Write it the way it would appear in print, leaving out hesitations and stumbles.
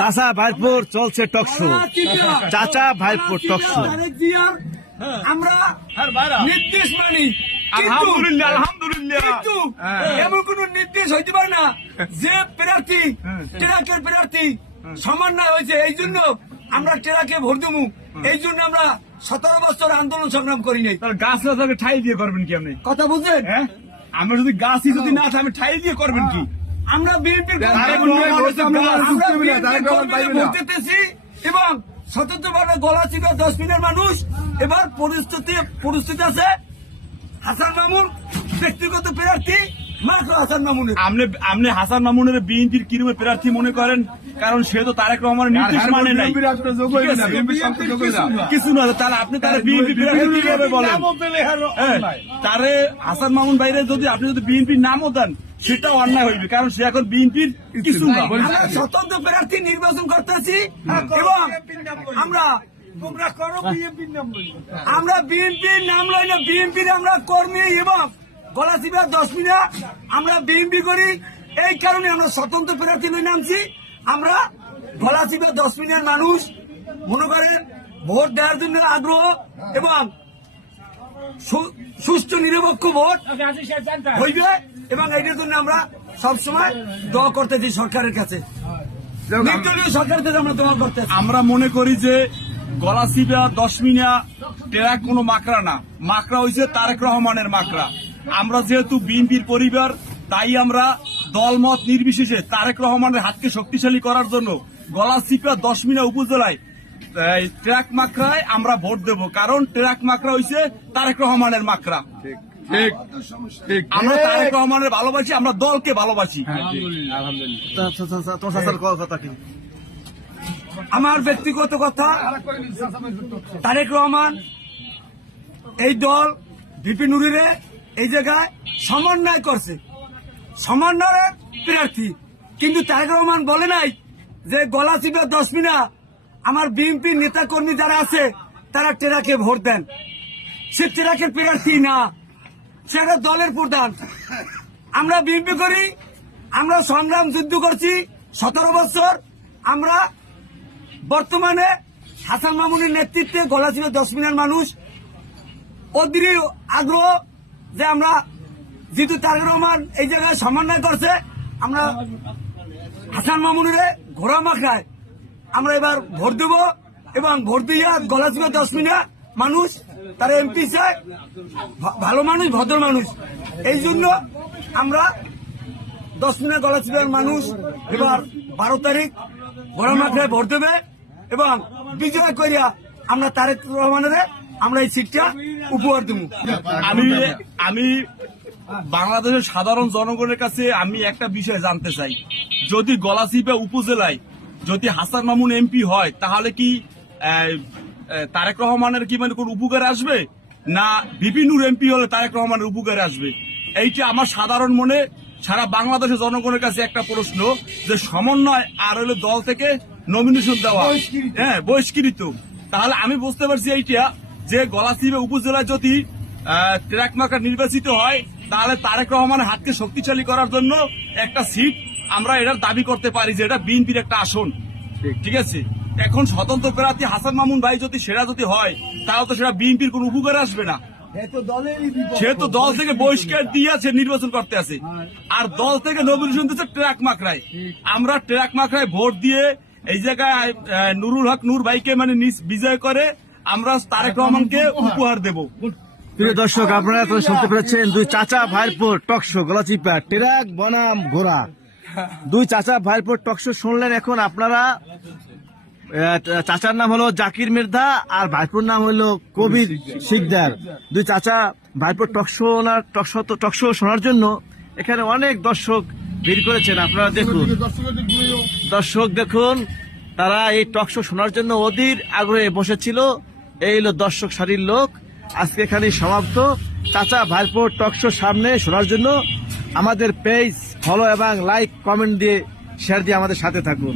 চাচা ভাইপুর চলছে টকশো, চাচা ভাইপুর টকশো। আমরা নির্দেশ মানি, আলহামদুলিল্লাহ আলহামদুলিল্লাহ। কিন্তু এমন কোন নির্দেশ হইতে পারে না যে প্রার্থী ট্রাকের প্রার্থী সমন্বয় হয়েছে এই জন্য আমরা ট্রাকে ভোট দেবো। এই জন্য আমরা 17 বছর আন্দোলন সংগ্রাম করি নাই। গাছ না থাকে ঠাই দিয়ে করবেন কি আপনি? কথা বুঝলেন? হ্যাঁ, আমরা যদি গাছই যদি না থাকে ঠাই দিয়ে করবেন কি? আমরা বিএনপির ভোট দিতেছি এবং স্বতন্ত্রভাবে গলা চিপে 10 মিনিটের মানুষ। এবার পরিস্থিতি আছে হাসান মামুন ব্যক্তিগত প্রার্থী মাত্র হাসান মামুনের। আপনি হাসান মামুনের বিএনপির কিরূপে প্রার্থী মনে করেন? কারণ সে তো তারেক রহমানের নির্দেশ মানে নাই, কিছু না। তাহলে আপনি তারা বিএনপি প্রার্থী কিভাবে বলেন? তারে হাসান মামুন বাইরে যদি আপনি যদি বিএনপির নামও দেন সেটাও অন্যায় হইবে, কারণ সে এখন বিএনপির কিছু না। স্বতন্ত্র প্রার্থী নির্বাচন করতেছি এবং আমরা বিএনপির নাম লই না, বিএনপির আমরা কর্মী এবং গলাচিপা 10 মিনিট আমরা বিএনপি করি। এই কারণে আমরা স্বতন্ত্র প্রার্থী লই নামছি। আমরা গলাচিপা 10 মিনিটের মানুষ মনে করেন ভোট দেওয়ার জন্য আগ্রহ এবং সুষ্ঠু নিরপেক্ষ ভোট হইবে এবং এইটার জন্য আমরা সবসময় দোয়া করতেছি সরকারের কাছে, নির্দলীয় সরকারের কাছে আমরা দোয়া করতেছি। আমরা মনে করি যে গলাচিপা 10 মিনিট ট্রাক কোনো মাকড়া না, মাকড়া হয়েছে তারেক রহমানের মাকড়া। আমরা যেহেতু বিএনপির পরিবার তাই আমরা দলমত নির্বিশেষে তারেক রহমানের হাতকে শক্তিশালী করার জন্য গলাচিপা 10 মিনিট উপজেলায় ট্রাক মাকড়ায় আমরা ভোট দেব, কারণ ট্রাক মাকড়া হয়েছে তারেক রহমানের মাকড়া। আমরা তারেক রহমানের ভালোবাসি, আমরা দলকে ভালোবাসি। আমার ব্যক্তিগত কথা, তারেক রহমান এই দল ভিপি নুরিরে এই জায়গায় সমন্বয় করছে, সমন্বয়ের প্রার্থী। কিন্তু তারেক রহমান বলে নাই যে গলাচিপা 10 মিনিট আমার বিএনপি নেতা কর্মী যারা আছে তারা ট্রাকে ভোট দেন। সে ট্রাকের প্রার্থী না, সেটা দলের প্রধান। আমরা বিএনপি করি, আমরা সংগ্রাম যুদ্ধ করছি 17 বছর। আমরা বর্তমানে হাসান মামুনের নেতৃত্বে গলাচিপা 10 মিনিট মানুষ অধীর আগ্রহ যে আমরা যেহেতু তারেক রহমান এই জায়গায় সমন্বয় করছে, আমরা হাসান মামুনের ঘোড়া মাখায় আমরা এবার ভোট দেব এবং ভোট দিয়া গলাচিপা 10 মিনিট মানুষ তারা এমপি চায়, ভালো মানুষ, ভদ্র মানুষ। এই জন্য আমরা 10 মিনিট গলাচিপার মানুষ এবার 12 তারিখ ঘোড়া মাখায় ভোট দেবে এবং বিজয় করিয়া আমরা তারেক রহমানের আমরা এই সিটটা উপহার দেব। আমি বাংলাদেশের সাধারণ জনগণের কাছে আমি একটা বিষয় জানতে চাই, যদি গলাচিপা উপজেলায় যদি হাসান মামুন এমপি হয় তাহলে কি তারেক রহমানের কি মানে কোন উপকার আসবে, না ভিপি নূর এমপি হলে তারেক রহমানের উপকার আসবে? এইটা আমার সাধারণ মনে সারা বাংলাদেশের জনগণের কাছে একটা প্রশ্ন, যে সমন্বয় আর হলো দল থেকে নমিনেশন দেওয়া, হ্যাঁ বহিষ্কৃত। তাহলে আমি বুঝতে পারছি এইটা যে গলাচিপা উপজেলায় যদি ট্রাক মার্কা নির্বাচিত হয় তাহলে তারেক রহমানের হাতকে শক্তিশালী করার জন্য একটা সিট আমরা এটার দাবি করতে পারি যে এটা বিএনপির একটা আসন। ঠিক আছে, এখন স্বতন্ত্র প্রার্থী হাসান মামুন ভাই যদি সেটা যদি হয় তাহলে তো সেটা বিএনপির কোন উপকার আসবে না। সে তো দল থেকে বহিষ্কার দিয়ে সে নির্বাচন করতে আছে, আর দল থেকে নমিনেশন দিচ্ছে ট্রাক মাকড়ায়। আমরা ট্রাক মাকড়ায় ভোট দিয়ে এই জায়গায় নুরুল হক নূর ভাইকে মানে বিজয় করে আমরা তারেক রহমানকে উপহার দেব। প্রিয় দর্শক, আপনারা তো শুনতে পেরেছেন দুই চাচা ভাইপুর টকশো, গলাচিপা ট্রাক বনাম ঘোড়া। দুই চাচা ভাইপুর টকশো শুনলেন। এখন আপনারা চাচার নাম হলো জাকির মির্জা আর ভাইপুর নাম হলো কবির শিকদার। দুই চাচা ভাইপুর টকশো শোনার জন্য এখানে অনেক দর্শক ভিড় করেছেন। আপনারা দেখুন, দর্শক দেখুন, তারা এই টকশো শোনার জন্য অধীর আগ্রহে বসেছিল। এই হলো দর্শক সারির লোক। আজকে এখানে সমাপ্ত। চাচা ভাইপুর টকশো সামনে শোনার জন্য আমাদের পেজ ফলো এবং লাইক কমেন্ট দিয়ে শেয়ার দিয়ে আমাদের সাথে থাকুন।